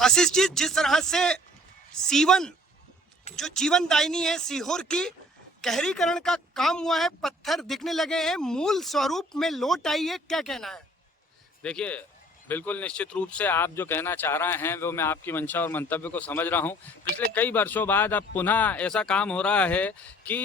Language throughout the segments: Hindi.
आशीष जी, जिस तरह से सीवन जो जीवन दायिनी है सीहोर की गहरीकरण का काम हुआ है, पत्थर दिखने लगे हैं, मूल स्वरूप में लौट आई है, क्या कहना है? देखिए, बिल्कुल निश्चित रूप से आप जो कहना चाह रहे हैं वो मैं आपकी मंशा और मंतव्य को समझ रहा हूं। पिछले कई वर्षों बाद अब पुनः ऐसा काम हो रहा है कि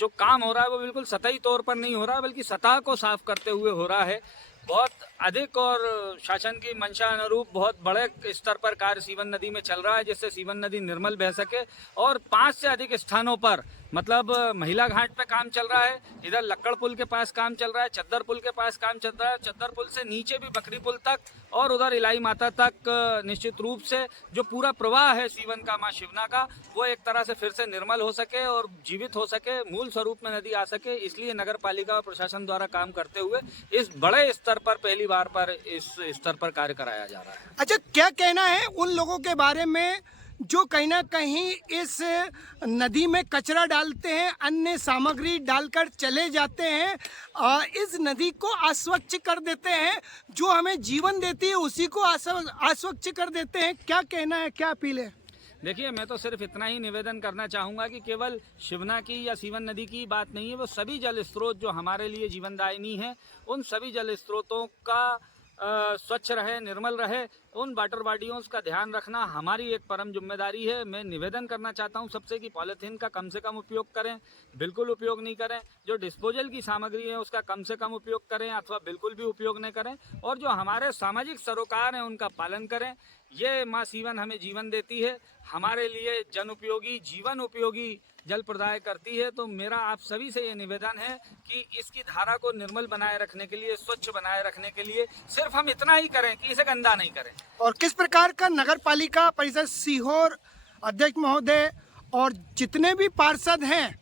जो काम हो रहा है वो बिल्कुल सतही तौर पर नहीं हो रहा बल्कि सतह को साफ करते हुए हो रहा है। बहुत अधिक और शासन की मंशा अनुरूप बहुत बड़े स्तर पर कार्य सीवन नदी में चल रहा है, जिससे सीवन नदी निर्मल बह सके। और 5 से अधिक स्थानों पर मतलब महिला घाट पे काम चल रहा है, इधर लक्कड़ पुल के पास काम चल रहा है, चद्दर पुल के पास काम चल रहा है, चद्दर पुल से नीचे भी बकरी पुल तक और उधर इलाई माता तक निश्चित रूप से जो पूरा प्रवाह है सीवन का, माँ शिवना का, वो एक तरह से फिर से निर्मल हो सके और जीवित हो सके, मूल स्वरूप में नदी आ सके। इसलिए नगर पालिका और प्रशासन द्वारा काम करते हुए इस बड़े स्तर पर पहली बार पर इस स्तर पर कार्य कराया जा रहा है। अच्छा, क्या कहना है उन लोगों के बारे में जो कहीं ना कहीं इस नदी में कचरा डालते हैं, अन्य सामग्री डालकर चले जाते हैं, इस नदी को अस्वच्छ कर देते हैं, जो हमें जीवन देती है उसी को अस्वच्छ कर देते हैं? क्या कहना है, क्या अपील है? देखिए, मैं तो सिर्फ इतना ही निवेदन करना चाहूँगा कि केवल शिवना की या सीवन नदी की बात नहीं है, वो सभी जल स्रोत जो हमारे लिए जीवनदायिनी है, उन सभी जल स्रोतों का स्वच्छ रहे, निर्मल रहे, उन वाटर बॉडियों का ध्यान रखना हमारी एक परम जिम्मेदारी है। मैं निवेदन करना चाहता हूं सबसे कि पॉलीथीन का कम से कम उपयोग करें, बिल्कुल उपयोग नहीं करें। जो डिस्पोजल की सामग्री है उसका कम से कम उपयोग करें अथवा बिल्कुल भी उपयोग नहीं करें, और जो हमारे सामाजिक सरोकार हैं उनका पालन करें। ये माँ सीवन हमें जीवन देती है, हमारे लिए जन उपयोगी, जीवन उपयोगी जल प्रदाय करती है। तो मेरा आप सभी से ये निवेदन है कि इसकी धारा को निर्मल बनाए रखने के लिए, स्वच्छ बनाए रखने के लिए सिर्फ हम इतना ही करें कि इसे गंदा नहीं करें। और किस प्रकार का नगर पालिका परिषद सीहोर अध्यक्ष महोदय और जितने भी पार्षद हैं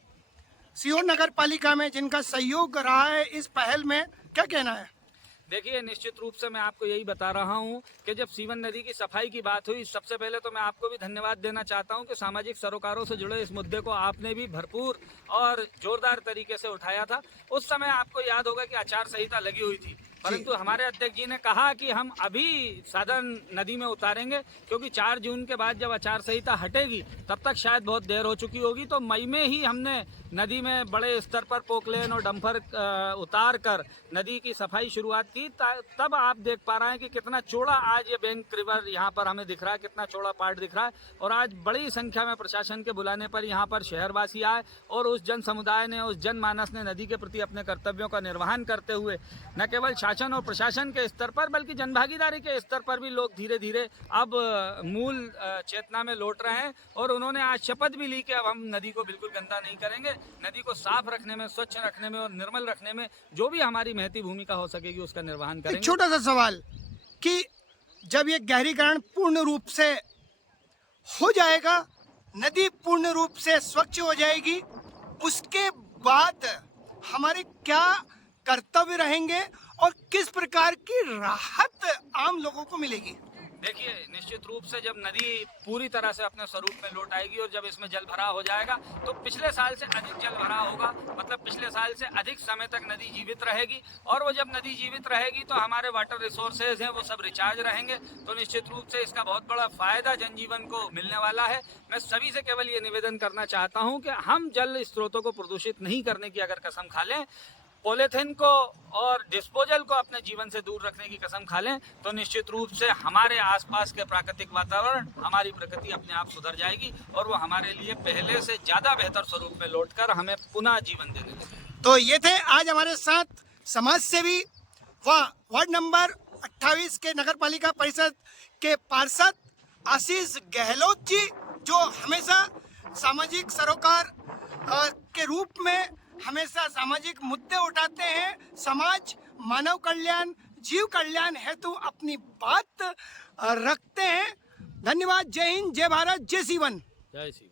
सीहोर नगर पालिका में जिनका सहयोग रहा है इस पहल में, क्या कहना है? देखिए, निश्चित रूप से मैं आपको यही बता रहा हूं कि जब सीवन नदी की सफाई की बात हुई, सबसे पहले तो मैं आपको भी धन्यवाद देना चाहता हूं कि सामाजिक सरोकारों से जुड़े इस मुद्दे को आपने भी भरपूर और जोरदार तरीके से उठाया था। उस समय आपको याद होगा कि आचार संहिता लगी हुई थी, परंतु हमारे अध्यक्ष जी ने कहा कि हम अभी साधन नदी में उतारेंगे, क्योंकि 4 जून के बाद जब आचार संहिता हटेगी तब तक शायद बहुत देर हो चुकी होगी। तो मई में ही हमने नदी में बड़े स्तर पर पोकलेन और डंपर उतार कर नदी की सफाई शुरुआत की। तब आप देख पा रहे हैं कि कितना चौड़ा आज ये बैंक रिवर यहाँ पर हमें दिख रहा है, कितना चौड़ा पार्ट दिख रहा है। और आज बड़ी संख्या में प्रशासन के बुलाने पर यहाँ पर शहरवासी आए और उस जन समुदाय ने, उस जनमानस ने नदी के प्रति अपने कर्तव्यों का निर्वहन करते हुए न केवल शासन और प्रशासन के स्तर पर बल्कि जनभागीदारी के स्तर पर भी लोग धीरे धीरे अब मूल चेतना में लौट रहे हैं। और उन्होंने आज शपथ भी ली कि अब हम नदी को बिल्कुल गंदा नहीं करेंगे, नदी को साफ रखने में, स्वच्छ रखने में और निर्मल रखने में जो भी हमारी महती भूमिका हो सकेगी उसका निर्वहन करेंगे। छोटा सा सवाल कि जब ये गहरीकरण पूर्ण रूप से हो जाएगा, नदी पूर्ण रूप से स्वच्छ हो जाएगी, उसके बाद हमारे क्या कर्तव्य रहेंगे और किस प्रकार की राहत आम लोगों को मिलेगी? देखिए, निश्चित रूप से जब नदी पूरी तरह से अपने स्वरूप में लौट आएगी और जब इसमें जल भरा हो जाएगा तो पिछले साल से अधिक जल भरा होगा, मतलब पिछले साल से अधिक समय तक नदी जीवित रहेगी। और वो जब नदी जीवित रहेगी तो हमारे वाटर रिसोर्सेज हैं वो सब रिचार्ज रहेंगे। तो निश्चित रूप से इसका बहुत बड़ा फायदा जनजीवन को मिलने वाला है। मैं सभी से केवल ये निवेदन करना चाहता हूँ कि हम जल स्रोतों को प्रदूषित नहीं करने की अगर कसम खा लें, पॉलीथीन को और डिस्पोजल को अपने जीवन से दूर रखने की कसम खा लें, तो निश्चित रूप से हमारे आसपास के प्राकृतिक वातावरण, हमारी प्रकृति अपने आप सुधर जाएगी और वो हमारे लिए पहले से ज़्यादा बेहतर स्वरूप में लौटकर हमें पुनः जीवन देने लगेगी। तो ये थे आज हमारे साथ समाज सेवी व वार्ड नंबर 28 के नगर पालिका परिषद के पार्षद आशीष गहलोत जी, जो हमेशा सामाजिक सरोकार के रूप में हमेशा सामाजिक मुद्दे उठाते हैं, समाज, मानव कल्याण, जीव कल्याण हेतु अपनी बात रखते हैं। धन्यवाद। जय हिंद, जय भारत, जय सीवन। जय श्री